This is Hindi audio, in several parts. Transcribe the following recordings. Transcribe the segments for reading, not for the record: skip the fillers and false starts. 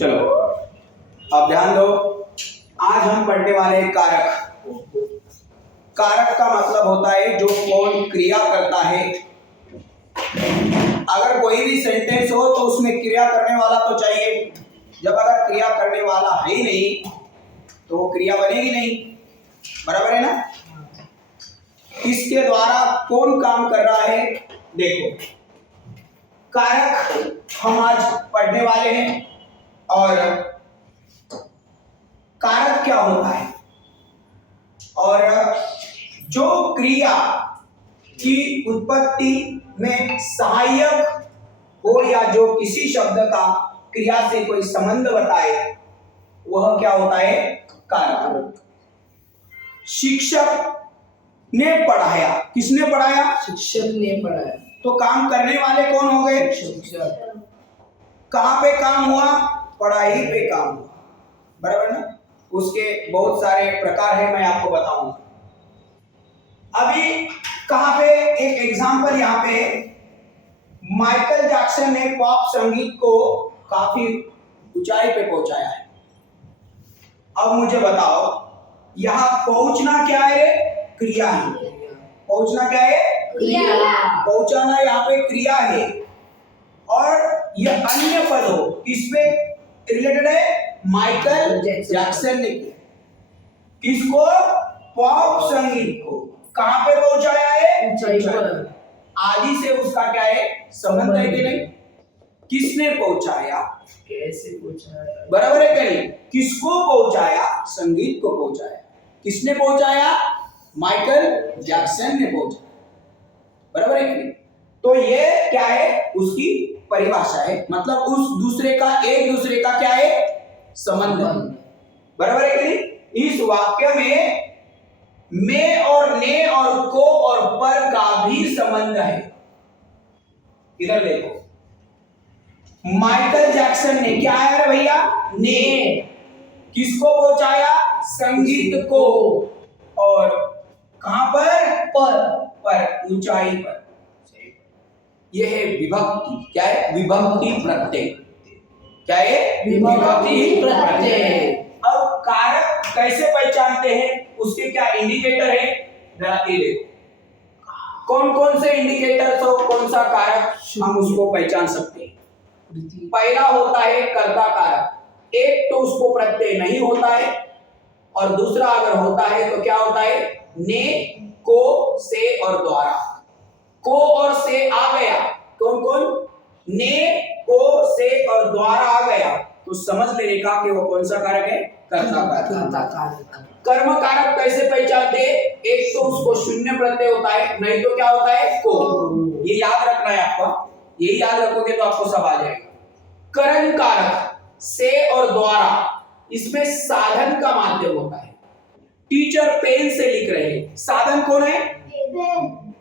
चलो अब ध्यान दो, आज हम पढ़ने वाले हैं कारक। कारक का मतलब होता है जो कौन क्रिया करता है। अगर कोई भी सेंटेंस हो तो उसमें क्रिया करने वाला तो चाहिए। जब अगर क्रिया करने वाला है ही नहीं तो वो क्रिया बनेगी नहीं, बराबर है ना। इसके द्वारा कौन काम कर रहा है, देखो कारक हम आज पढ़ने वाले हैं। और कारक क्या होता है और जो क्रिया की उत्पत्ति में सहायक हो या जो किसी शब्द का क्रिया से कोई संबंध बताए वह क्या होता है, कारक। शिक्षक ने पढ़ाया, किसने पढ़ाया, शिक्षक ने पढ़ाया। तो काम करने वाले कौन हो गए, शिक्षक। कहाँ पे काम हुआ, पढ़ाई पे काम हुआ, बराबर ना। उसके बहुत सारे प्रकार है, मैं आपको बताऊंगा। अभी कहाँ पे एक एग्जांपल यहाँ पे, माइकल जैक्सन ने पॉप संगीत को काफी ऊंचाई पे पहुंचाया है। अब मुझे बताओ यहाँ पहुंचना क्या है, क्रिया है। पहुंचना क्या है, क्रिया। पहुंचाना यहाँ पे क्रिया है। और ये अन्य पद हो किसपे रिलेटेड है, माइकल जैक्सन ने किया। किसको, पॉप संगीत को। कहां पे पहुंचाया है, ऊंचाई पर। आदि से उसका क्या है, संबंध है कि नहीं। किसने पहुंचाया, कैसे पहुंचाया, बराबर है कि नहीं। किसको पहुंचाया, संगीत को पहुंचाया। किसने पहुंचाया, माइकल जैक्सन ने पहुंचाया, बराबर है कि नहीं। तो ये क्या है, उसकी परिभाषा है, मतलब उस दूसरे का, एक दूसरे का क्या है, संबंध है, बराबर है कि नहीं। इस वाक्य में और ने और को और पर का भी संबंध है। इधर देखो, माइकल जैक्सन ने क्या है भैया, ने किसको पहुंचाया, संगीत को। और कहां पर ऊंचाई पर। यह है विभक्ति, क्या है, विभक्ति प्रत्यय। क्या है, विभक्ति प्रत्यय। अब कारक कैसे पहचानते हैं, उसके क्या इंडिकेटर है, जरा ये देखो। कौन कौन से इंडिकेटर हो, कौन सा कारक हम उसको पहचान सकते हैं। पहला होता है कर्ता कारक, एक तो उसको प्रत्यय नहीं होता है, और दूसरा अगर होता है तो क्या होता है, ने, को, से और द्वारा। को और से आ गया, कौन कौन, ने, को, से और द्वारा आ गया, तो समझ लेने का कि वो कौन सा कारक है, कर्ता कारक। कर्म कारक कैसे पहचानते, एक तो उसको शून्य प्रत्यय होता है, नहीं तो क्या होता है, को। ये याद रखना है आपको, यही याद रखोगे तो आपको सब आ जाएगा। करण कारक से और द्वारा, इसमें साधन का माध्यम होता है। टीचर पेन से लिख रहे हैं, साधन कौन है,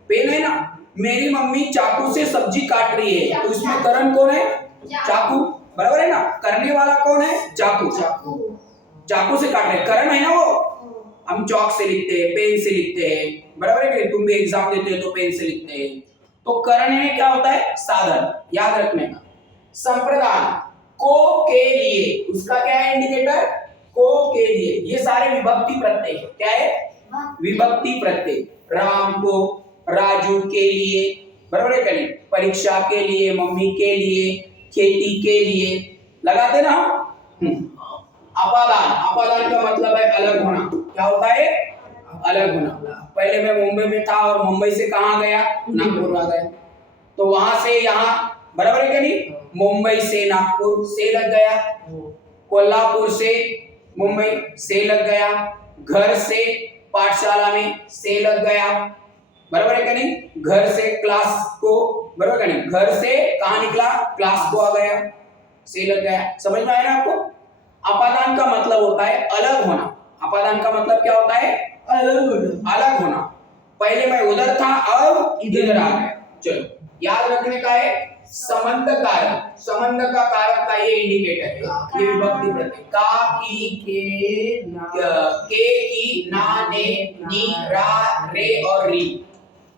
पेन है ना। मेरी मम्मी चाकू से सब्जी काट रही है, तो इसमें करण कौन है, चाकू, बराबर है ना। करने वाला कौन है, चाकू, चाकू से काट रहे, करण है ना वो। हम चौक से लिखते हैं, पेन से लिखते हैं, बराबर है कि तुम भी एग्जाम देते हो तो पेन से लिखते हैं। तो करण में क्या होता है, साधन, याद रखने का। संप्रदान, को के लिए, उसका क्या है इंडिकेटर, को के लिए। ये सारे विभक्ति प्रत्यय, क्या है, विभक्ति प्रत्यय। राम को, राजू के लिए, बराबर है कहीं, परीक्षा के लिए, मम्मी के लिए, खेती के लिए, लगाते ना हम। अपादान, अपादान का मतलब है अलग होना। क्या होता है, अलग होना। पहले मैं मुंबई में था और मुंबई से कहां गया, नागपुर आ गया, तो वहां से यहाँ, बराबर है क्या नहीं। मुंबई से नागपुर से लग गया, कोल्हापुर से मुंबई से लग गया, घर से पाठशाला में से लग गया, बराबर है क्या नहीं। घर से क्लास को, बराबर क्या नहीं, घर से कहां निकला, क्लास को आ गया, से लग गया। समझ में आया ना आपको। अपादान का मतलब होता है अलग होना। अपादान का मतलब क्या होता है, अलग होना। पहले मैं उधर था, अब इधर आ गया। चलो याद रखने का है, संबंध कारक, संबंध का कारक का ये इंडिकेटर है, ये विभक्ति प्रत्यय। का, की, के, की, ना, ने, नी, रा, रे और री।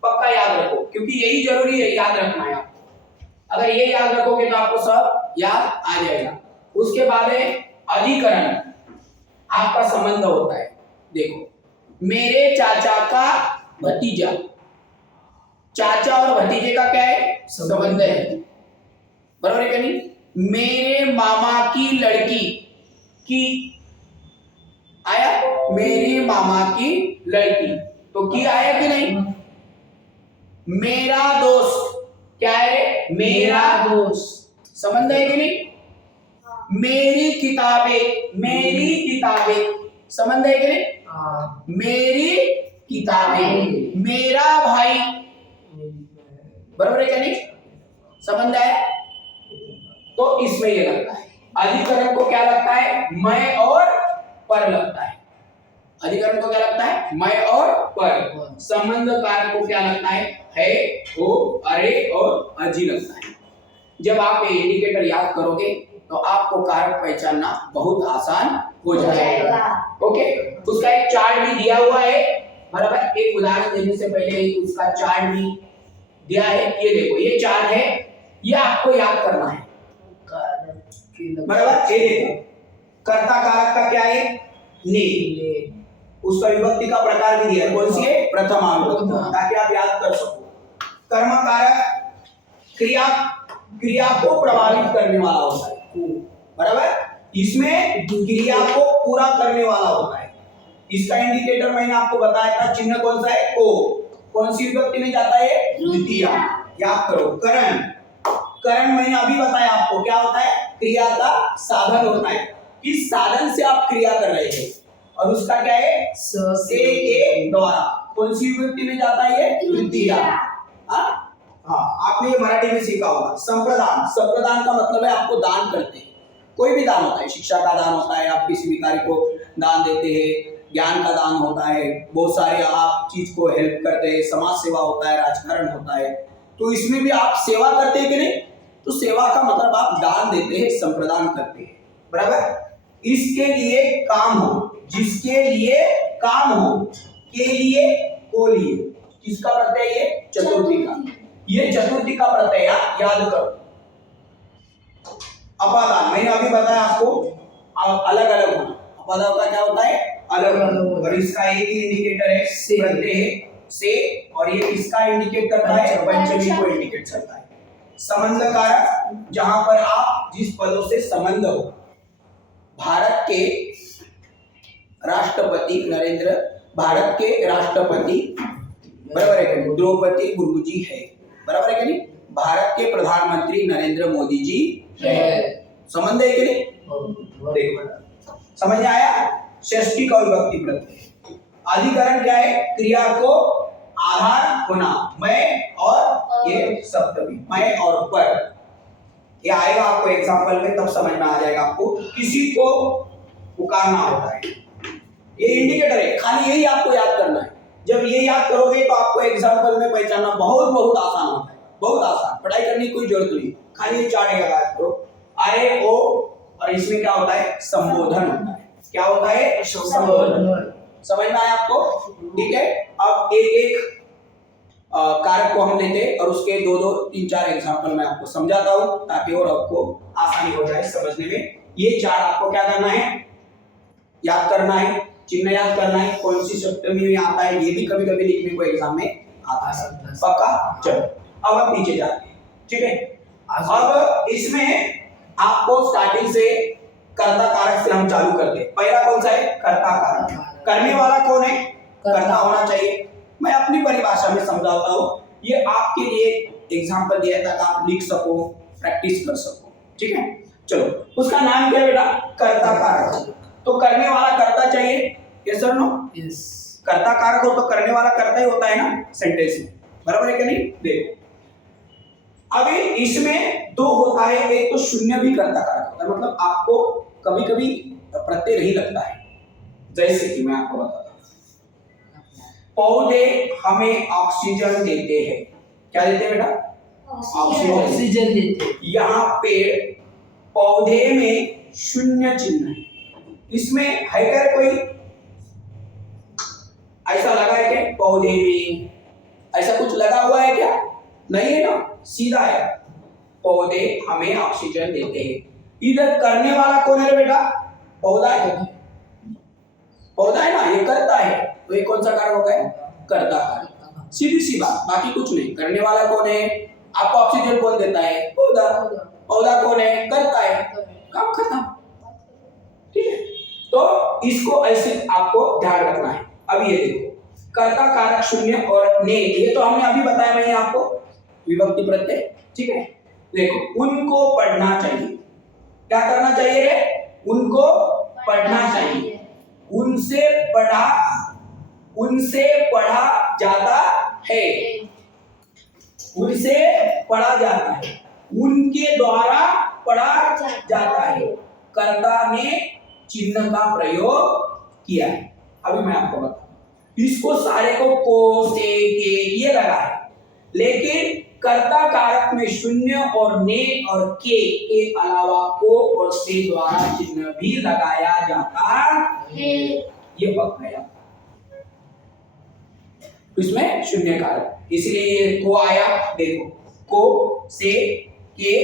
पक्का याद रखो, क्योंकि यही जरूरी है, याद रखना है आपको। अगर ये याद रखोगे तो आपको सब याद आ जाएगा। उसके बाद है अधिकरण। आपका संबंध होता है, देखो मेरे चाचा का भतीजा, चाचा और भतीजे का क्या है, संबंध है, बराबर है क्या नहीं। मेरे मामा की लड़की की, आया मेरे मामा की लड़की, तो की आया कि नहीं। मेरा दोस्त, क्या है, मेरा दोस्त, संबंध है कि नहीं। मेरी किताबें, मेरी किताबें, संबंध है कि नहीं। हाँ, मेरी किताबें, मेरा भाई, बराबर है क्या नहीं, संबंध है। तो इसमें ये लगता है, अधिकरण को क्या लगता है, मैं और पर लगता है। अधिकरण को क्या लगता है, मैं और पर। संबंध कारक को क्या लगता है, हो, अरे और अजी लगता है। जब आप ये इंडिकेटर याद करोगे तो आपको कारक पहचानना बहुत आसान हो जाएगा। ओके, उसका एक चार्ट भी दिया हुआ है, बराबर। एक उदाहरण देने से पहले उसका चार्ट भी दिया है, ये देखो ये चार्ट है, ये आपको याद करना है, बराबर। ये देखो कर्ता कारक का क्या है, ने, उसका विभक्ति का प्रकार भी दिया है, कौन सी है, प्रथमा विभक्ति, ताकि आप याद कर सको। कर्म कारक क्रिया, क्रिया को प्रभावित करने वाला होता है, बराबर। इसमें क्रिया को पूरा करने वाला होता है। इसका इंडिकेटर मैंने आपको बताया था, चिन्ह कौन सा है, को, कौन सी विभक्ति में जाता है, द्वितीय। याद करो। करण, करण मैंने अभी बताया आपको क्या होता है, क्रिया का साधन होता है। किस साधन से आप क्रिया कर रहे हैं, और उसका क्या है, से के द्वारा, कौन सी विभक्ति में जाता है, ये द्वितीय। हाँ, आपने ये मराठी में सीखा होगा। संप्रदान, संप्रदान का मतलब है आपको दान करते हैं, कोई भी दान होता है, शिक्षा का दान होता है, आप किसी भी कार्य को दान देते हैं, ज्ञान का दान होता है, बहुत सारे आप चीज को हेल्प करते हैं, समाज सेवा होता है, राजकारण होता है, तो इसमें भी आप सेवा करते हैं कि नहीं, तो सेवा का मतलब आप दान देते हैं, संप्रदान करते हैं, बराबर। इसके लिए काम हो, जिसके लिए काम हो, के लिए, को लिए, किसका प्रत्यय, ये चतुर्थी का, ये चतुर्थी का प्रत्यय याद करो। अपादान मैंने अभी बताया आपको, अलग अलग होना, अपादान का क्या होता है, अलग अलग, और इसका एक ही इंडिकेटर है, से, प्रत्यय है से, और ये किसका इंडिकेट करता है, पंचमी को इंडिकेट करता है। संबंध कारक, जहां पर आप जिस पदों से संबंध हो, भारत के राष्ट्रपति नरेंद्र, भारत के राष्ट्रपति, बराबर है कि द्रौपदी मुर्मू जी है, बराबर है कि नहीं, भारत के प्रधानमंत्री नरेंद्र मोदी जी है, संबंध है कि नहीं। देखो समझ में आया, षष्ठी का विभक्ति प्रत्यय। अधिकरण क्या है, क्रिया को आधार होना, मैं और ये सप्तमी, मैं और पर, ये आएगा आपको एग्जांपल में, तब समझ में आ जाएगा आपको। किसी को पुकारना होता है, ये इंडिकेटर है, खाली यही आपको याद करना है। जब ये याद करोगे तो आपको एग्जांपल में पहचानना बहुत बहुत आसान होता है, बहुत आसान, पढ़ाई करने की कोई जरूरत नहीं, खाली ये चार्ट याद करो। अरे ओ, और इसमें क्या होता है, संबोधन होता है, क्या होता है, संबोधन। समझ में आया आपको, ठीक है। अब एक एक कारक को हम लेते हैं और उसके दो दो तीन चार एग्जांपल मैं आपको समझाता हूं, ताकि और आपको आसानी हो जाए समझने में। ये चार आपको क्या करना है, याद करना है, चिन्ह याद करना है, कौन सी सप्तमी में आता है, ये भी कभी कभी लिखने को एग्जाम में आता है, पक्का। चलो अब आप नीचे जाते हैं, ठीक है। अब इसमें आपको स्टार्टिंग से कर्ता कारक से हम चालू करते हैं। पहला कौन सा है, कर्ता कारक। करने वाला कौन है, कर्ता होना चाहिए। मैं अपनी परिभाषा में समझाता हूं, ये आपके लिए एग्जांपल दिया था कि आप लिख सको, प्रैक्टिस कर सको, ठीक है। चलो, उसका नाम क्या है बेटा, कर्ता कारक। तो करने वाला कर्ता चाहिए, यस और नो, यस। कर्ता कारक हो तो करने वाला कर्ता ही होता है ना सेंटेंस में, बराबर है कि नहीं। देखो अभी इसमें दो होता है, एक तो शून्य भी कर्ता कारक होता है, मतलब आपको कभी कभी प्रत्यय नहीं लगता है, जैसे कि मैं आपको बताता हूं, पौधे हमें ऑक्सीजन देते हैं, क्या देते हैं बेटा, ऑक्सीजन देते हैं। यहाँ पेड़ पौधे में शून्य चिन्ह है, इसमें है क्या कोई ऐसा लगा है क्या, पौधे में ऐसा कुछ लगा हुआ है क्या, नहीं है ना, सीधा है, पौधे हमें ऑक्सीजन देते हैं। इधर करने वाला कौन है रे बेटा? पौधा है। पौधा है ना, ये करता है, तो ये कौन सा कारक हो गया? कर्ता कारक। सीधी सी बात, बाकी कुछ नहीं। करने वाला कौन है? आपको ऑक्सीजन कौन देता है? पौधा। पौधा कौन है? करता है। काम खत्म। ठीक है, तो इसको ऐसे आपको ध्यान रखना है। अब ये देखो, कर्ता कारक शून्य और ने, ये तो हमने अभी बताया मैंने आपको, विभक्ति प्रत्यय। ठीक है, देखो उनको पढ़ना चाहिए। क्या करना चाहिए रे? उनको पढ़ना चाहिए। उनसे पढ़ा जाता है। उनसे पढ़ा जाता है। उनके द्वारा पढ़ा जाता है। कर्ता ने चिन्ह का प्रयोग किया है। अभी मैं आपको बताऊं, इसको सारे को से के ये लगा है, लेकिन कर्ता कारक में शून्य और ने और के अलावा को और से द्वारा चिन्ह भी लगाया जाता है। ये पक्का है। इसमें शून्य कारक, इसलिए को आया। देखो, को, से, के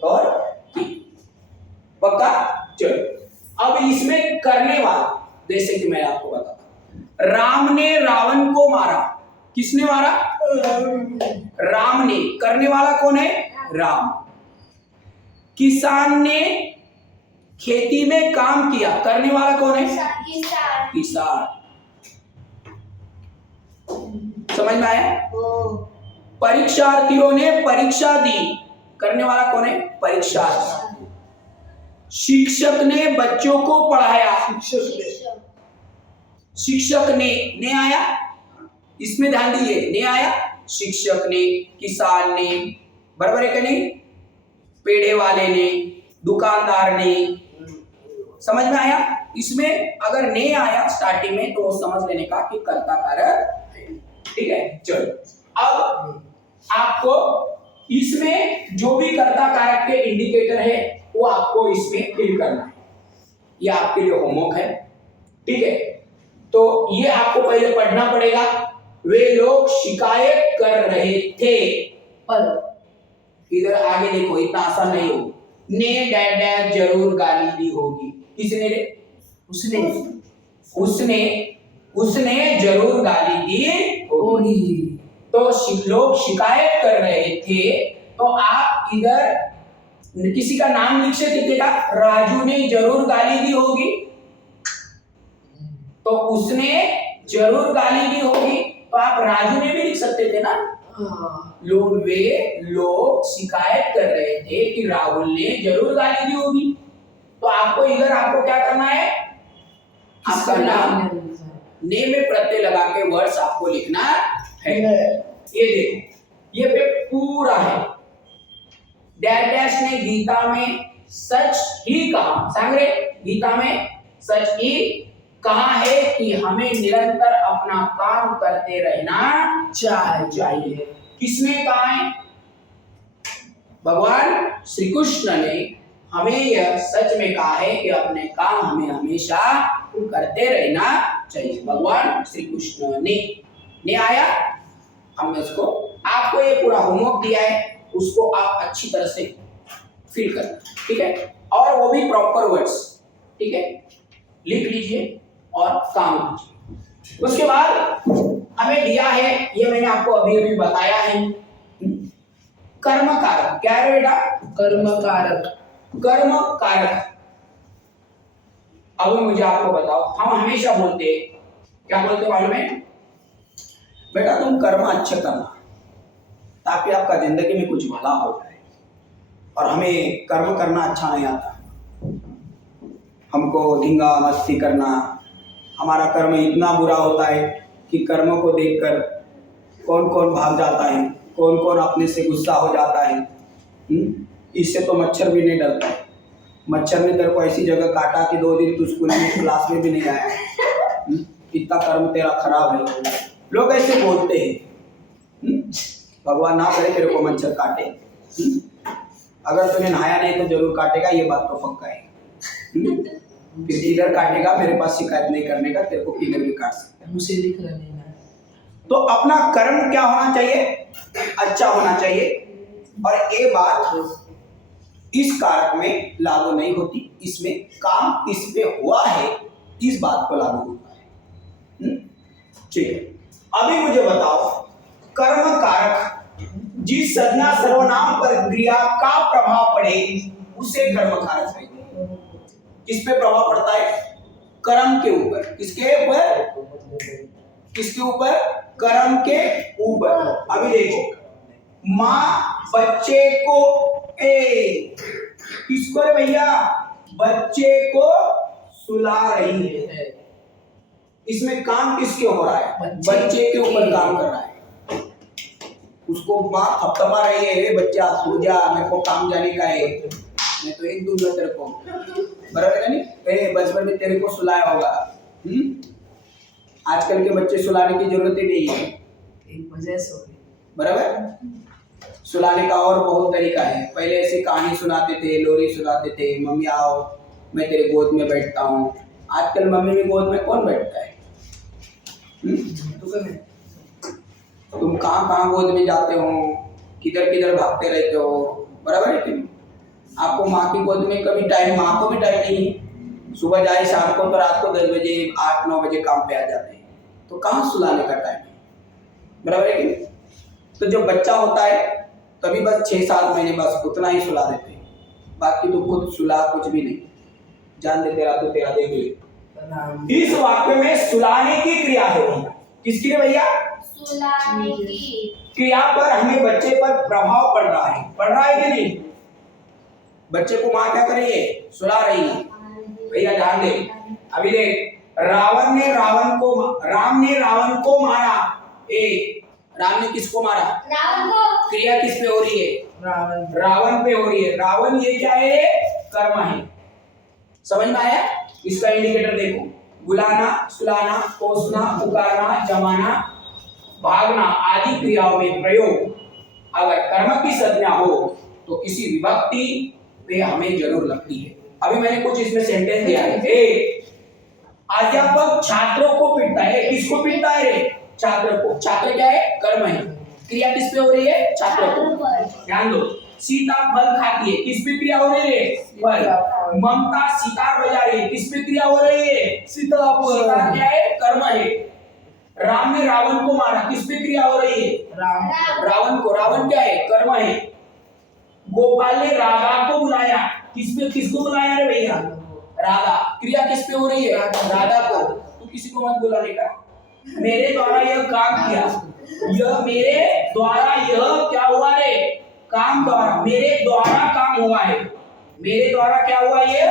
और की। पक्का? चलो, अब इसमें करने वाला, जैसे कि मैं आपको बताता, राम ने रावण को मारा। किसने मारा? राम ने। करने वाला कौन है? राम। किसान ने खेती में काम किया। करने वाला कौन है? किसान। समझ में आया? परीक्षार्थियों ने परीक्षा दी। करने वाला कौन है? परीक्षार्थी। शिक्षक ने बच्चों को पढ़ाया। शिक्षक ने आया, इसमें ध्यान दीजिए, ने आया। शिक्षक ने, किसान ने, बराबर है कि नहीं? पेड़े वाले ने, दुकानदार ने। समझ में आया? इसमें अगर ने आया स्टार्टिंग में तो समझ लेने का कि कर्ता कारक है। ठीक है, चलो अब आपको इसमें जो भी कर्ता कारक के इंडिकेटर है वो आपको इसमें फिल करना है। ये आपके लिए होमवर्क है। ठीक है, तो ये आपको पहले पढ़ना पड़ेगा। वे लोग शिकायत कर रहे थे, पर इधर आगे देखो, इतना आसान नहीं हो। ने डैड डैड जरूर गाली दी होगी। किसने रे? उसने जरूर गाली दी होगी। तो लोग शिकायत कर रहे थे, तो आप इधर किसी का नाम लिख सकते थे क्या? राजू ने जरूर गाली दी होगी, तो उसने जरूर गाली दी होगी, तो आप राजू ने भी लिख सकते थे ना। लोग शिकायत कर रहे थे कि राहुल ने जरूर गाली दी होगी, तो आपको इधर आपको क्या करना है? आपका नाम ने में प्रत्यय लगा के वर्ड्स आपको लिखना है। ये देखो, ये पे पूरा है। डैश डैश ने गीता में सच ही कहा। सांगरे, गीता में सच ही कहा है कि हमें निरंतर अपना काम करते रहना चाहिए। किसने कहा है? भगवान श्री कृष्ण ने हमें यह सच में कहा है कि अपने काम हमें हमेशा करते रहना चाहिए। भगवान श्री कृष्ण ने आया। हमने उसको आपको ये पूरा होमवर्क दिया है, उसको आप अच्छी तरह से फिल करना। ठीक है, और वो भी प्रॉपर वर्ड्स। ठीक है, लिख लीजिए और काम कीजिए। उसके बाद हमें दिया है, ये मैंने आपको अभी अभी बताया है, कर्म कारक। क्या है बेटा? कर्म कारक। कर्म कारक। अब मुझे आपको बताओ, हम हमेशा बोलते क्या बोलते मालूम है? बेटा तुम कर्म अच्छे करना ताकि आपका जिंदगी में कुछ भला हो जाए। और हमें कर्म करना अच्छा नहीं आता, हमको ढींगा मस्ती करना। हमारा कर्म इतना बुरा होता है कि कर्म को देखकर कौन कौन भाग जाता है, कौन कौन अपने से गुस्सा हो जाता है। इससे तो मच्छर भी नहीं डरता है। मच्छर ने तेरे को ऐसी जगह काटा कि 2 दिन तू स्कूल में क्लास में भी नहीं आया। इतना कर्म तेरा खराब है। लोग ऐसे बोलते हैं। भगवान ना करे तेरे को मच्छर काटे। अगर तूने नहाया नहीं तो जरूर काटेगा, ये बात तो पक्का है। फिर इधर काटेगा, मेरे पास शिकायत नहीं करने का, तेरे को किधर भी काट सकता है। मुझे लिख लेना। तो अपना कर्म क्या होना चाहिए? अच्छा होना चाहिए। और ये बात इस कारक में लागू नहीं होती, इसमें काम किस पे हुआ है इस बात को लागू होता है। ठीक है, अभी मुझे बताओ कर्म कारक जिस संज्ञा सर्वनाम पर क्रिया का प्रभाव पड़े उसे कर्म कारक कहते हैं। किस पे प्रभाव पड़ता है? कर्म के ऊपर। किसके ऊपर? किसके ऊपर? कर्म के ऊपर। अभी देखो, माँ बच्चे को किसको रे भैया? बच्चे को सुला रही है। इसमें काम किसके हो रहा है? बच्चे के ऊपर काम कर रहा है। उसको माँ थपथपा रही है, रे बच्चा सो जा, मेरे को काम जाने का है, मैं तो एक दूंगा तेरे को, बराबर है नहीं? बचपन में तेरे को सुलाया होगा। आजकल के बच्चे सुलाने की जरूरत ही नहीं है, एक वजह से हो गई। बराबर। सुलाने का और बहुत तरीका है। पहले ऐसी कहानी सुनाते थे, लोरी सुनाते थे, मम्मी आओ मैं तेरे गोद में बैठता हूँ। आजकल मम्मी के गोद में कौन बैठता है? तुम कहाँ कहाँ गोद में जाते हो, किधर किधर भागते रहते हो, बराबर है कि नहीं? आपको माँ की गोद में कभी टाइम, माँ को भी टाइम नहीं है। सुबह जाए शाम को तो रात को 10 बजे 8-9 बजे काम पे आ जाते हैं, तो कहाँ सुलाने का टाइम है, बराबर है कि नहीं? तो जब बच्चा होता है तभी बस 6-7 महीने बस उतना ही सुला देते हैं, बाकी तो खुद सुला कुछ भी नहीं, जान दे तेरा तो तेरा देख ले। इस वाक्य में सुलाने की क्रिया है भैया। किसकी है भैया? सुलाने की क्रिया पर हमें बच्चे पर प्रभाव पड़ रहा है। पड़ रहा है कि नहीं? बच्चे को माँ क्या कर रही है? सुला रही है। भैया ध्यान दे, अभी देख, राम ने रावण को मारा। राम ने किसको मारा? रावण को। क्रिया किस पे हो रही है? रावण पे हो रही है। रावण ये क्या है? कर्म है। समझ में आया? इसका इंडिकेटर देखो, बुलाना, सुलाना, पोसना, पुकारना, जमाना, भागना आदि क्रियाओं में प्रयोग अगर कर्म की संज्ञा हो तो किसी विभक्ति पे हमें जरूर लगती है। अभी मैंने कुछ इसमें सेंटेंस दिया है। अध्यापक छात्रों को पीटता है। किसको पीटता है रे? छात्र को। छात्र क्या है? कर्म है। क्रिया किस पे हो रही है? छात्रों को। ध्यान दो, सीता फल खाती है, किस पे क्रिया हो रही है? फल। ममता सितार बजा रही है, किस पे क्रिया हो रही है? सितार क्या है? कर्म है। राम ने रावण को मारा, किस पे क्रिया हो रही है? रावण को। रावण क्या है? कर्म है। गोपाल ने राधा को बुलाया, किसको बुलाया रे भैया? राधा। क्रिया किस पे हो रही है? राधा को। तू किसी को मत बुलाने का, मेरे द्वारा यह काम किया, यह मेरे द्वारा यह क्या हुआ रे? काम द्वारा, मेरे द्वारा काम हुआ है। मेरे द्वारा क्या हुआ? ये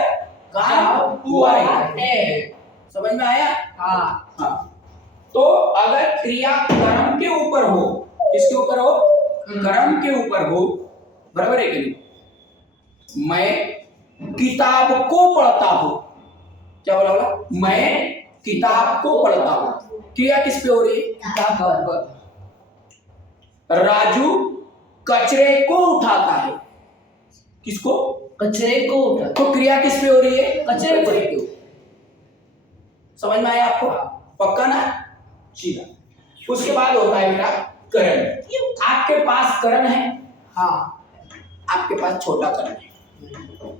काम हुआ है। समझ में आया? हाँ। तो अगर क्रिया कर्म के ऊपर हो, किसके ऊपर हो? कर्म के ऊपर हो, बराबर है कि नहीं? मैं किताब को पढ़ता हूं। क्या बोला? मैं किताब को पढ़ता हूं। क्रिया किस पे हो रही है? किताब पर। राजू कचरे को उठाता है। किसको? कचरे को उठाता। तो क्रिया किस पे हो रही है? कचरे पे। समझ में आया आपको? पक्का ना? सीधा। उसके बाद होता है बेटा करण। आपके पास करण है? हाँ, आपके पास छोटा करण है,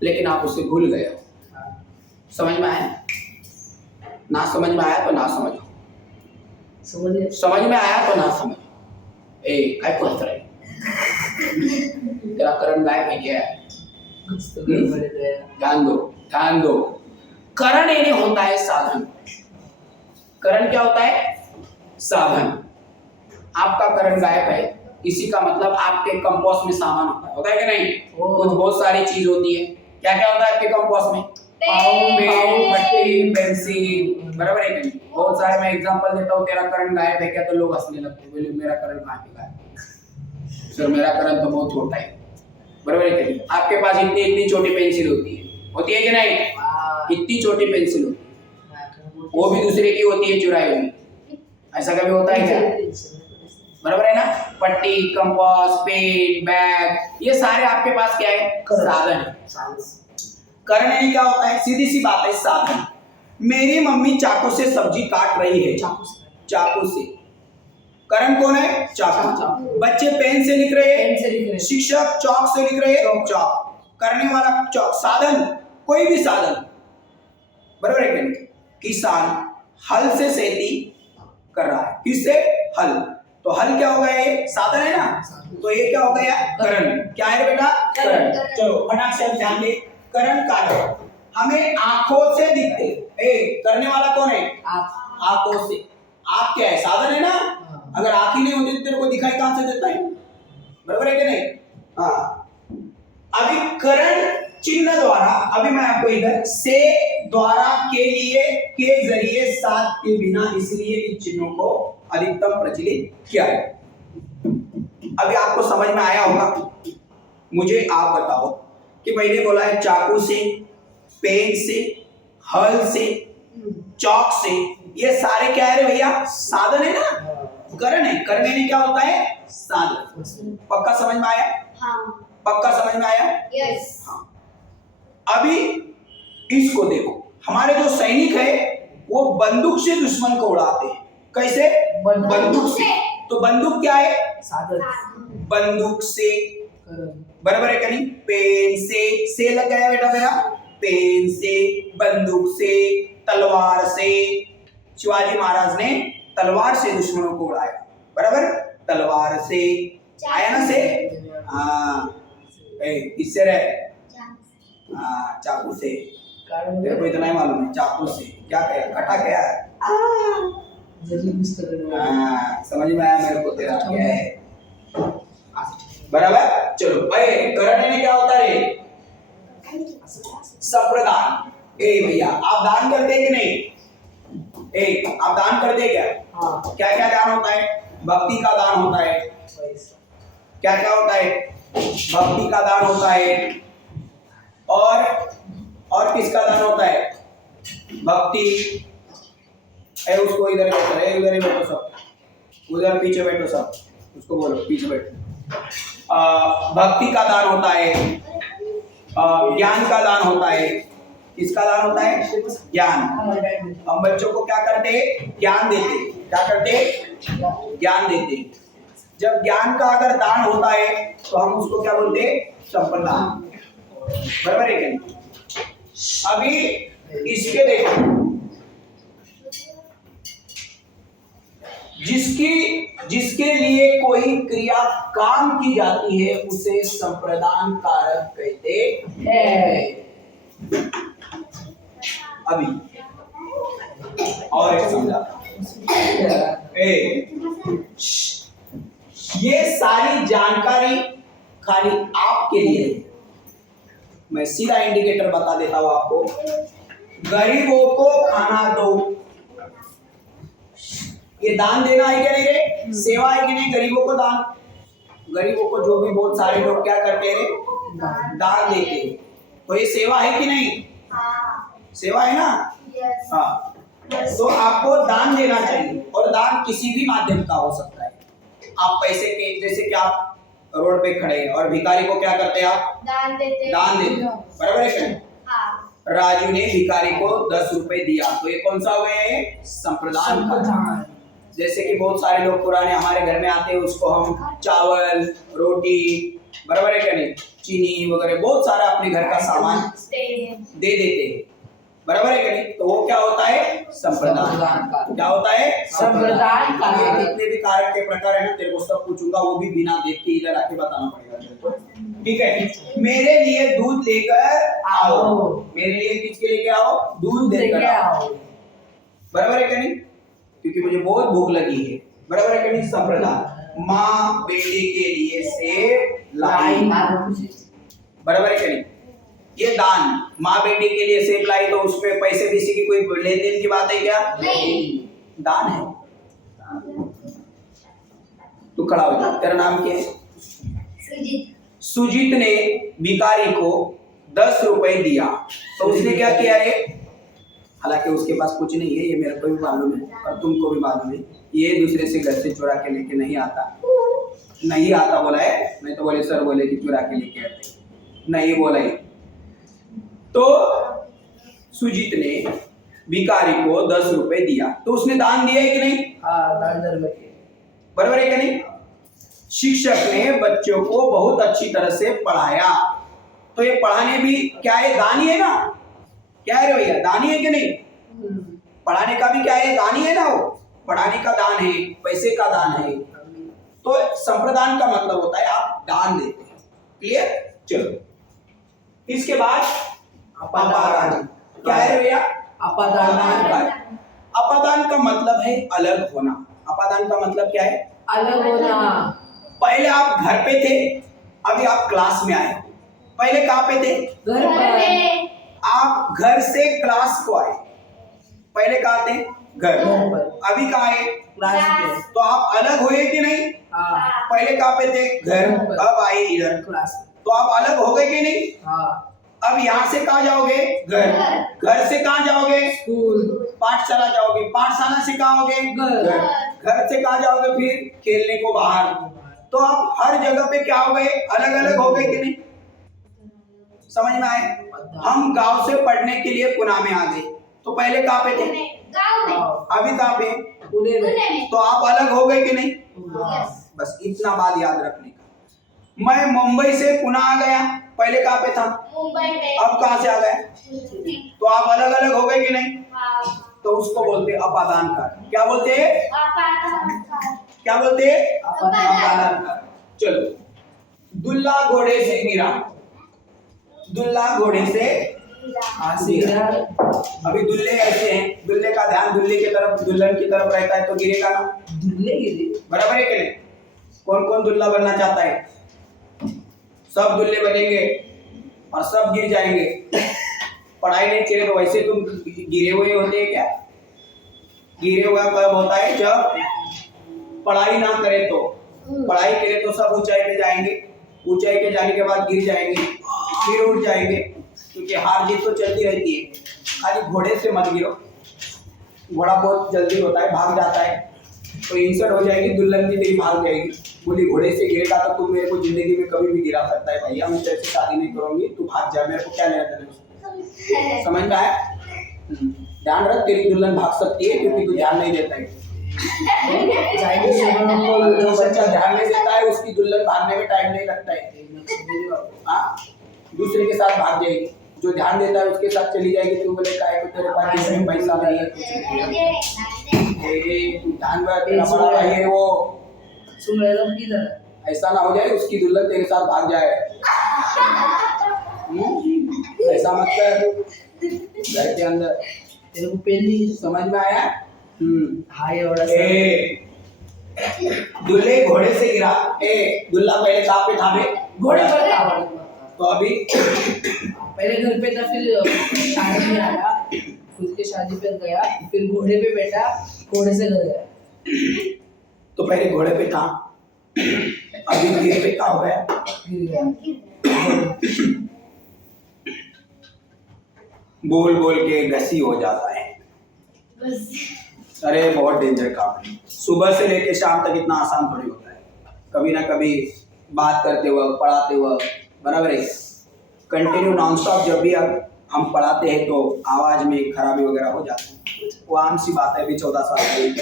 लेकिन आप उसे भूल गए हो। समझ में आया? ना समझ में आया तो ना समझो, समझ में आया तो ना समझो। काय को हंस रहे? तेरा करण गायब है क्या? ध्यान दो, ध्यान दो। करण यानी होता है साधन। करण क्या होता है? साधन। आपका करण गायब है, इसी का मतलब आपके कंपोस्ट में सामान होता है कि नहीं? कुछ बहुत सारी चीज होती है। क्या क्या होता है आपके कंपोस्ट में? पेन, पट्टी, पेंसिल, बराबर है कि नहीं? बहुत सारे। मैं एग्जांपल देता हूँ, तेरा करण गायब है क्या? तो लोग हंसने लगते हैं, बोले मेरा करण कहाँ पे गायब है? सर मेरा करण तो बहुत छोटा है, बराबर है कि नहीं? आपके पास इतनी इतनी छोटी पेंसिल होती है कि नहीं? इतनी छोटी पेंसिल होती है, वो भी दूसरे की होती है, चुराई हुई। ऐसा कभी होता है क्या? बराबर है ना? पट्टी, कंपास, पेन, बैग, ये सारे आपके पास क्या है? साधन है। करण यानी क्या होता है? सीधी सी बात है, साधन। मेरी मम्मी चाकू से सब्जी काट रही है। चाकू से। करण कौन है? चाकू। बच्चे पेन से लिख रहे हैं, शिक्षक चौक से लिख रहे हैं, चौक। करने वाला साधन, कोई भी साधन, बराबर है कि नहीं? किसान हल से खेती कर रहा है, किससे? हल। तो हल क्या होगा? ये साधन है ना, तो ये क्या हो गया? करण। क्या है बेटा? करण। चलो फटाक से ध्यान दे, करण कारक हमें आंखों से दिखते। करने वाला कौन है? आप। आंखों से। आंख क्या है? साधन है ना। अगर आंख ही नहीं होती तो तेरे को दिखाई कहां से देता है? बराबर है कि नहीं? हाँ। अभी करण चिन्ह द्वारा, अभी मैं आपको इधर से द्वारा के लिए, के जरिए, साथ के बिना, इसलिए इस चिन्हों को अधिकतम प्रचलित किया है। अभी आपको समझ में आया होगा। मुझे आप बताओ कि मैंने बोला है चाकू से, पेन से, हल से, चौक से, ये सारे क्या है रे भैया? साधन है ना, करण है। करण में क्या होता है? साधन। पक्का समझ में आया? हाँ। पक्का समझ में आया? यस। हाँ। अभी इसको देखो, हमारे जो सैनिक है वो बंदूक से दुश्मन को उड़ाते हैं। कैसे? बंदूक से। तो बंदूक क्या है? साधन। बंदूक से, करण। बराबर है कि नहीं? पेन से लग गया बेटा मेरा, पेन से, बंदूक से, तलवार से। शिवाजी महाराज ने तलवार से दुश्मनों को उड़ाया, बराबर? तलवार से आया ना से? हाँ। किससे रहे? हाँ, चाकू से। तेरे को इतना ही मालूम है, चाकू से। क्या कहे? कटा क्या है? समझ में आया मेरे को तेरा क्या है? बराबर। चलो भाई, करण में क्या होता है? संप्रदान। भैया आप दान करते कि नहीं? आप दान करते क्या? हाँ। क्या क्या दान होता है? भक्ति का दान होता है। क्या क्या होता है? भक्ति का दान होता है। और किसका दान होता है? भक्ति। उसको इधर बैठो, इधर ही बैठो सब, उधर पीछे बैठो सब, उसको बोलो पीछे बैठो। भक्ति का दान होता है, ज्ञान का दान होता है। किसका दान होता है? ज्ञान। हम बच्चों को क्या करते? ज्ञान देते। क्या करते? ज्ञान देते। जब ज्ञान का अगर दान होता है तो हम उसको क्या बोलते? संप्रदान। बराबर है क्या? अभी इसके देखो, जिसके लिए कोई क्रिया काम की जाती है उसे संप्रदान कारक कहते हैं। अभी और एक समझा, ये सारी जानकारी खाली आपके लिए है। मैं सीधा इंडिकेटर बता देता हूं आपको। गरीबों को खाना दो, ये दान देना है क्या नहीं रे? सेवा है कि नहीं? गरीबों को दान, गरीबों को जो भी बहुत सारे लोग क्या करते हैं? दान देते हैं। तो ये सेवा है कि नहीं? सेवा है ना? हाँ। तो आपको दान देना चाहिए, और दान किसी भी माध्यम का हो सकता है। आप पैसे के, जैसे कि आप रोड पे खड़े हैं और भिखारी को क्या करते हैं आप? दान देते। बराबर है क्या? राजू ने भिखारी को 10 रुपए दिया, तो ये कौन सा हो गया? संप्रदान का। जैसे कि बहुत सारे लोग पुराने हमारे घर में आते हैं, उसको हम चावल, रोटी, बराबर है क्या नहीं, चीनी वगैरह बहुत सारा अपने घर का सामान दे देते हैं, बराबर है क्या नहीं? तो वो क्या होता है? संप्रदान। क्या होता है? संप्रदान। जितने भी कारक के प्रकार है ना, तेरे को सब पूछूंगा, वो भी बिना देख के इधर आके बताना पड़ेगा तेरे को। ठीक है? मेरे लिए दूध लेकर आओ। मेरे लिए किसके लेके आओ? दूध लेकर आओ। बराबर है क्या नहीं? क्योंकि मुझे बहुत भूख लगी है। बराबर है क्या नहीं? संप्रदान। माँ बेटे के लिए सेब लाई। बराबर है क्या नहीं? ये दान, माँ बेटे के लिए सेब लाई, तो उसमें पैसे पैसे की कोई लेन देन की बात है क्या? नहीं, दान है। तू खड़ा हो जा, तेरा नाम क्या है? सुजीत। सुजीत ने भिखारी को 10 रुपए दिया, तो उसने क्या किया रे? हालांकि उसके पास कुछ नहीं है, ये मेरे को भी मालूम है और तुमको भी मालूम है। ये दूसरे से घर से चुरा के लेके नहीं आता बोला है, नहीं तो बोले सर बोले कि चुरा के लेके आते, नहीं बोला है। तो सुजीत ने भिखारी को 10 रुपए दिया, तो उसने दान दिया है कि नहीं? दान। बराबर है कि नहीं? शिक्षक ने बच्चों को बहुत अच्छी तरह से पढ़ाया, तो ये पढ़ाने भी क्या है, दान ही है ना। क्या है रे भैया, दान ही है कि नहीं? पढ़ाने का भी क्या है, दान ही है ना। वो पढ़ाने का दान है, पैसे का दान है। तो संप्रदान का मतलब होता है आप दान देते हैं। क्लियर? चलो इसके बाद अपादान। क्या है भैया? अपादान। अपादान का मतलब है अलग होना। अपादान का मतलब क्या है? अलग होना। पहले आप घर पे थे, अभी आप क्लास में आए। पहले कहाँ पे थे? घर पर। आप घर से क्लास को आए। पहले कहाँ थे? घर। अभी कहाँ आए? क्लास पे। तो आप अलग हुए कि नहीं? हाँ। पहले कहाँ पे थे? घर। अब आए इधर क्लास। तो आप अलग हो गए कि नहीं? हाँ। अब यहाँ से कहाँ जाओगे? घर। घर से कहाँ जाओगे? स्कूल। पाठशाला जाओगे। पाठशाला से कहाँ होगे? घर। घर से कहाँ जाओगे फिर? खेलने को बाहर। तो आप हर जगह पे क्या हो गए? अलग अलग हो गए कि नहीं? समझ में आए? हम गांव से पढ़ने के लिए पुणे में आ गए, तो पहले कहाँ पे थे? गाँव में। अभी कहाँ पे? पुणे में। पुणे में। तो आप अलग हो गए कि नहीं? Yes. बस इतना बात याद रखने का। मैं मुंबई से पुणे आ गया, पहले कहाँ पे था? मुंबई में। अब कहाँ से आ गए? तो आप अलग अलग हो गए कि नहीं? हाँ। तो उसको बोलते अपादान कार्य। क्या बोलते हैं? अपादान। क्या बोलते हैं? अपादान। कार्य। चलो, दुल्ला घोड़े से गिरा। दुल्ला घोड़े से गिरा। अभी दुल्ले ऐसे हैं, दुल्ले का ध्यान दुल्ले की तरफ, दुल्हन की तरफ रहता है, तो गिरेगा ना। दुल्ले गिरे। बराबर है कि नहीं? कौन कौन दुल्ला बनना चाहता है? सब दुल्ले बनेंगे और सब गिर जाएंगे। पढ़ाई नहीं करे तो वैसे तुम गिरे हुए होते हैं क्या? गिरे हुआ कब होता है? जब पढ़ाई ना करे तो। पढ़ाई करे तो सब ऊंचाई पे जाएंगे, ऊंचाई पे जाने के बाद गिर जाएंगे, फिर उठ जाएंगे, क्योंकि हार जीत तो चलती रहती है। खाली घोड़े से मत गिरो, घोड़ा बहुत जल्दी होता है, भाग जाता है, तो इंसर्ट हो जाएगी, दुल्हन की तेरी भाग जाएगी। बोली घोड़े से गिरेगा तो तू मेरे को जिंदगी में कभी भी गिरा सकता है भैया, मैं तेरे से शादी नहीं करूंगी, तू भाग जा, मेरे को क्या लेना देना। समझ में आया? ध्यान रख, तेरी दुल्हन भाग सकती है क्योंकि तू ध्यान नहीं देता है। जो बच्चा ध्यान नहीं देता है उसकी दुल्हन भागने में टाइम नहीं लगता है। हाँ, दूसरे के साथ भाग जाएगी। जो ध्यान देता है उसके साथ चली जाएगी। तू बोले काय को तेरे पास इसमें पैसा नहीं है, तू ध्यान रख, तेरा बड़ा भाई है वो। सुन रहे हो किधर? ऐसा ना हो जाए उसकी दुल्हन तेरे साथ भाग जाए। ऐसा मत कर। घर के अंदर तेरे को पहली समझ में आया? हाँ ये बड़ा दुल्ले घोड़े से गिरा। दुल्ला पहले कहाँ पे था? घोड़े पर था। तो अभी पहले घर पे था, फिर शादी में आया, खुद के शादी पे गया, फिर घोड़े पे बैठा, घोड़े से घर गया। तो पहले घोड़े पे था, अभी गिर पे कहाँ हो गया? गिर गया। बोल बोल के घसी हो जाता है। अरे बहुत डेंजर काम है। सुबह से लेके शाम तक इतना आसान थोड़ी होता है। कभी ना कभी बात करते वक्त, पढ़ाते वक्त, बराबर है, कंटिन्यू नॉन स्टॉप जब भी हम पढ़ाते हैं तो आवाज में खराबी वगैरह हो जाती है, वो आम सी बात है। अभी 14 साल की।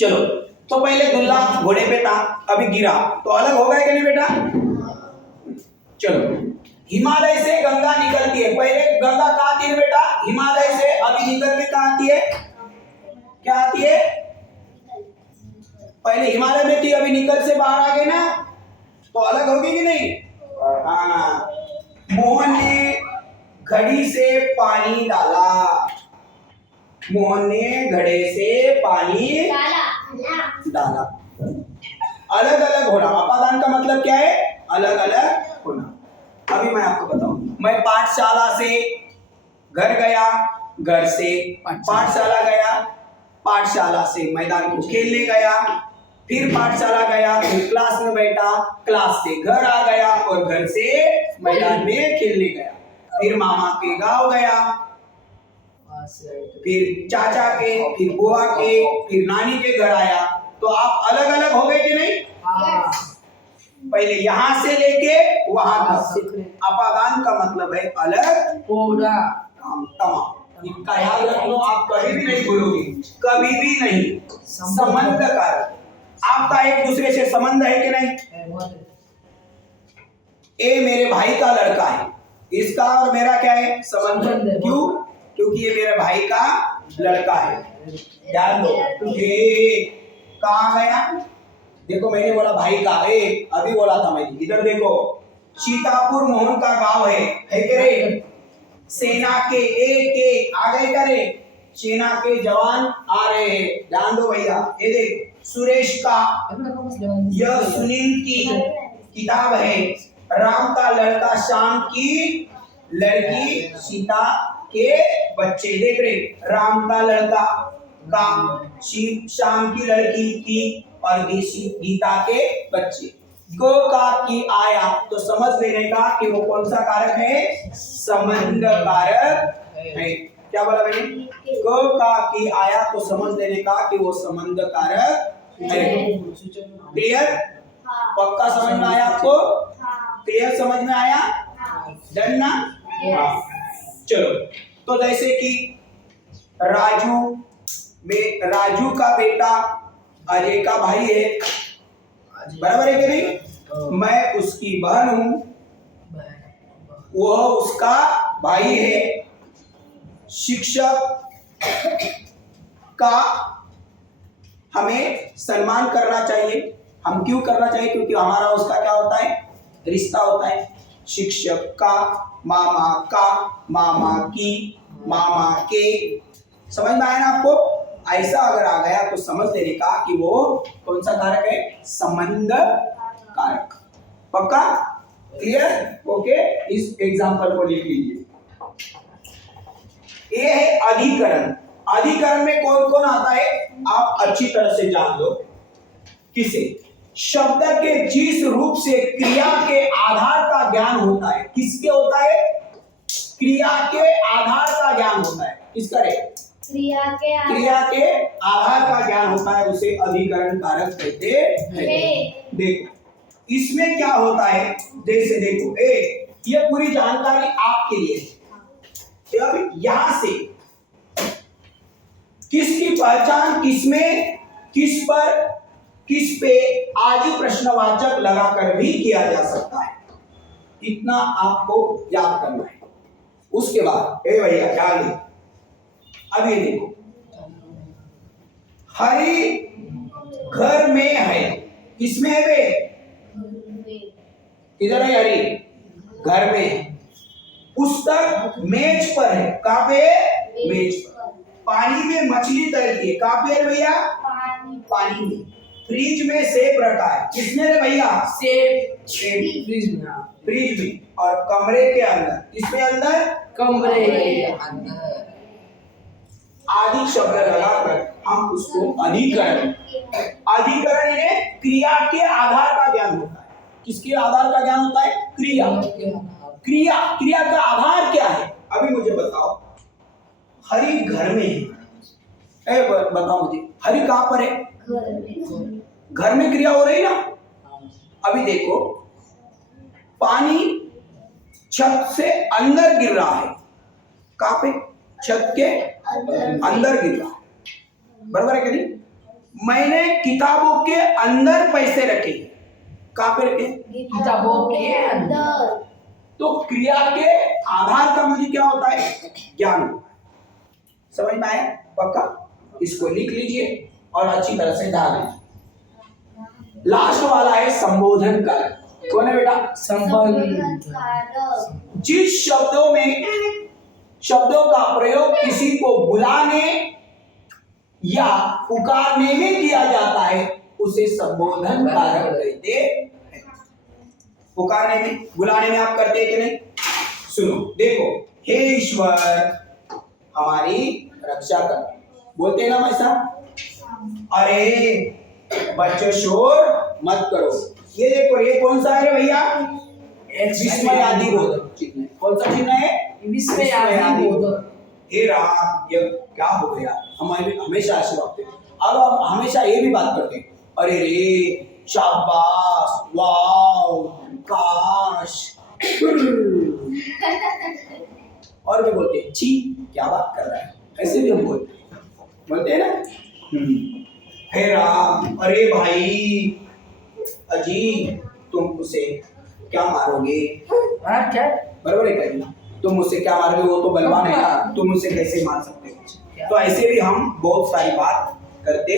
चलो, तो पहले दुल्ला घोड़े पे था, अभी गिरा, तो अलग हो गया कि नहीं बेटा? चलो, हिमालय से गंगा निकलती है। पहले गंगा कहाँ आती है बेटा? हिमालय से। अभी निकल के कहाँ आती है? क्या आती है? पहले हिमालय में थी, अभी निकल से बाहर आ गए ना, तो अलग होगी कि नहीं? हाँ। मोहन ने घड़ी से पानी डाला। मोहन ने घड़े से पानी डाला। अलग अलग होना। अपादान का मतलब क्या है? अलग अलग होना। अभी मैं आपको बताऊं, मैं पाठशाला से घर गया, घर से पाठशाला गया, पाठशाला से मैदान को खेलने गया, फिर पाठशाला गया, फिर क्लास में बैठा, क्लास से घर आ गया और घर से मैदान में खेलने गया, फिर मामा के गांव गया, फिर चाचा के, फिर बुआ के, फिर नानी के घर आया। तो आप अलग अलग हो गए कि नहीं? पहले यहाँ से लेके वहां तक। अपादान का मतलब है अलग होना। तमाम। इसका याद रखो, आप कभी भी नहीं भूलोगे, कभी भी नहीं। संबंध कर, आपका एक दूसरे से संबंध है कि नहीं? ए मेरे भाई का लड़का है, इसका और मेरा क्या है? संबंध। संबंध है। क्यों? क्योंकि ये मेरे भाई का लड़का है। ध्यान दो, ए कहाँ गया? देखो मैंने बोला भाई का, ए अभी बोला था मैंने, इधर देखो सीतापुर मोहन का गांव है कि रे? सेना के एक आ गए करे, सेना के जवान आ रहे हैं। ध्यान दो भैया, ये देख सुरेश का, यह सुनील की किताब है, राम का लड़का श्याम की लड़की सीता के बच्चे। देख रहे, राम का लड़का का, श्याम की लड़की की, और गीता के बच्चे। गो का की आया तो समझ लेने का कि वो कौन सा कारक है? संबंध कारक है। क्या बोला मैंने? गो का की आया तो समझ लेने का कि वो संबंध कारक है। क्लियर? हाँ। पक्का समझ में आया आपको? हाँ। क्लियर समझ में आया? हाँ। डन ना? हाँ। चलो, तो जैसे कि राजू का बेटा अजय का भाई है, बराबर है कि नहीं? मैं उसकी बहन हूं, वह उसका भाई है। शिक्षक का हमें सम्मान करना चाहिए। हम क्यों करना चाहिए? क्योंकि हमारा उसका क्या होता है? रिश्ता होता है। शिक्षक का, मामा का, मामा की, मामा के। समझ में आया ना आपको? ऐसा अगर आ गया तो समझ लेने का कि वो कौन सा कारक है? संबंध कारक। पक्का? क्लियर? ओके, इस एग्जांपल को लिख लीजिए। ये है अधिकरण। अधिकरण में कौन कौन आता है आप अच्छी तरह से जान लो। किसे? शब्द के जिस रूप से क्रिया के आधार का ज्ञान होता है। किसके होता है? क्रिया के आधार का ज्ञान होता है। किसका रे? क्रिया के आधार का ज्ञान होता है, उसे अधिकरण कारक कहते हैं। देखो इसमें क्या होता है, जैसे देखो ये पूरी जानकारी आपके लिए है। अब यहां से किसकी पहचान किसमें, किस पर, किस पे आदि प्रश्नवाचक लगाकर भी किया जा सकता है। इतना आपको याद करना है। उसके बाद भैया ध्यान दो, अब ये देखो, हरी घर में है। किसमें है बे? इधर है हरी, घर में है। पुस्तक मेज पर है। कहाँ पे? मेज पर। पानी में मछली तैरती है। कहाँ पे भैया? पानी में। फ्रिज में सेब रखा है। किसने रे भैया? सेब फ्रिज में। फ्रिज में। और कमरे के अंदर, किसमें अंदर? कमरे के अंदर। आदि शब्द लगाकर हम उसको अधिकरण इन्हें क्रिया के आधार का ज्ञान होता है। किसके आधार का ज्ञान होता है? क्रिया का आधार क्या है? अभी मुझे बताओ। हरी घर में है। बताओ मुझे, हरी कहां पर है? घर में क्रिया हो रही ना। अभी देखो, पानी छत से अंदर गिर रहा है। कहां पे? छत के अंदर गिर रहा है। बराबर है कि नहीं? मैंने किताबों के अंदर पैसे रखे। कहां पे रखे? किताबों के अंदर। तो क्रिया के आधार का मुझे क्या होता है? ज्ञान होता है। समझ में आया? पक्का? इसको लिख लीजिए और अच्छी तरह से ध्यान दीजिए। लास्ट वाला है संबोधन कारक। कौन है बेटा? संबंध। जिस शब्दों का प्रयोग किसी को बुलाने या पुकारने में किया जाता है उसे संबोधन कारक कहते हैं। पुकारने में, बुलाने में आप करते हैं कि नहीं? सुनो, देखो, हे ईश्वर हमारी रक्षा कर, बोलते हैं ना वैसा? अरे बच्चों शोर मत करो। ये देखो, ये कौन सा है भैया? विस्मयादि बोधक चिन्ह। कौन सा चिन्ह है? विस्मयादि बोधक। हे राम, ये क्या हो गया? हम हमेशा ऐसे बात हैं। अब हम हमेशा ये भी बात करते हैं, अरे रे, शाबाश, वाव, काश। और भी बोलते हैं, छी क्या बात कर रहा है। ऐसे भी हम बोलते हैं ना। हे राम, अरे भाई अजी, तुम उसे क्या मारोगे? हाँ क्या बराबर है क्या ना? तुम मुझसे क्या मारोगे? वो तो बलवान है ना, तुम मुझसे कैसे मार सकते हो? तो ऐसे भी हम बहुत सारी बात करते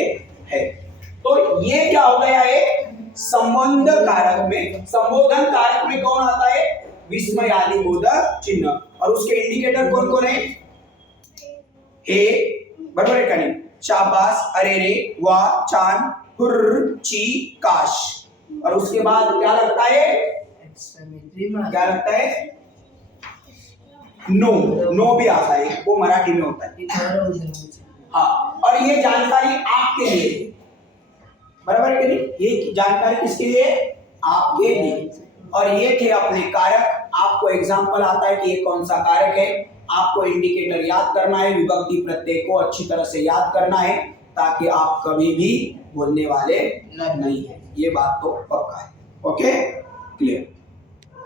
हैं। तो ये क्या हो गया है? संबंध कारक में, संबोधन कारक में कौन आता है? विस्मयादिबोधक चिन्ह। और उसके इंडिकेटर कौन कौन है? हे, बराबर है क्या नहीं? शाबाश, अरे रे, वाह, चांद, हुर्र, ची, काश। और उसके बाद क्या लगता है? Exclamatory mark. क्या लगता है? नो, नो भी आता है, वो मराठी में होता है। हाँ, और ये जानकारी आपके लिए है। बराबर है कि नहीं? ये जानकारी किसके लिए? आपके लिए। और ये थे अपने कारक। आपको एग्जाम्पल आता है कि ये कौन सा कारक है। आपको इंडिकेटर याद करना है, विभक्ति प्रत्यय को अच्छी तरह से याद करना है, ताकि आप कभी भी बोलने वाले नहीं है। ये बात तो पक्का है। Okay, clear.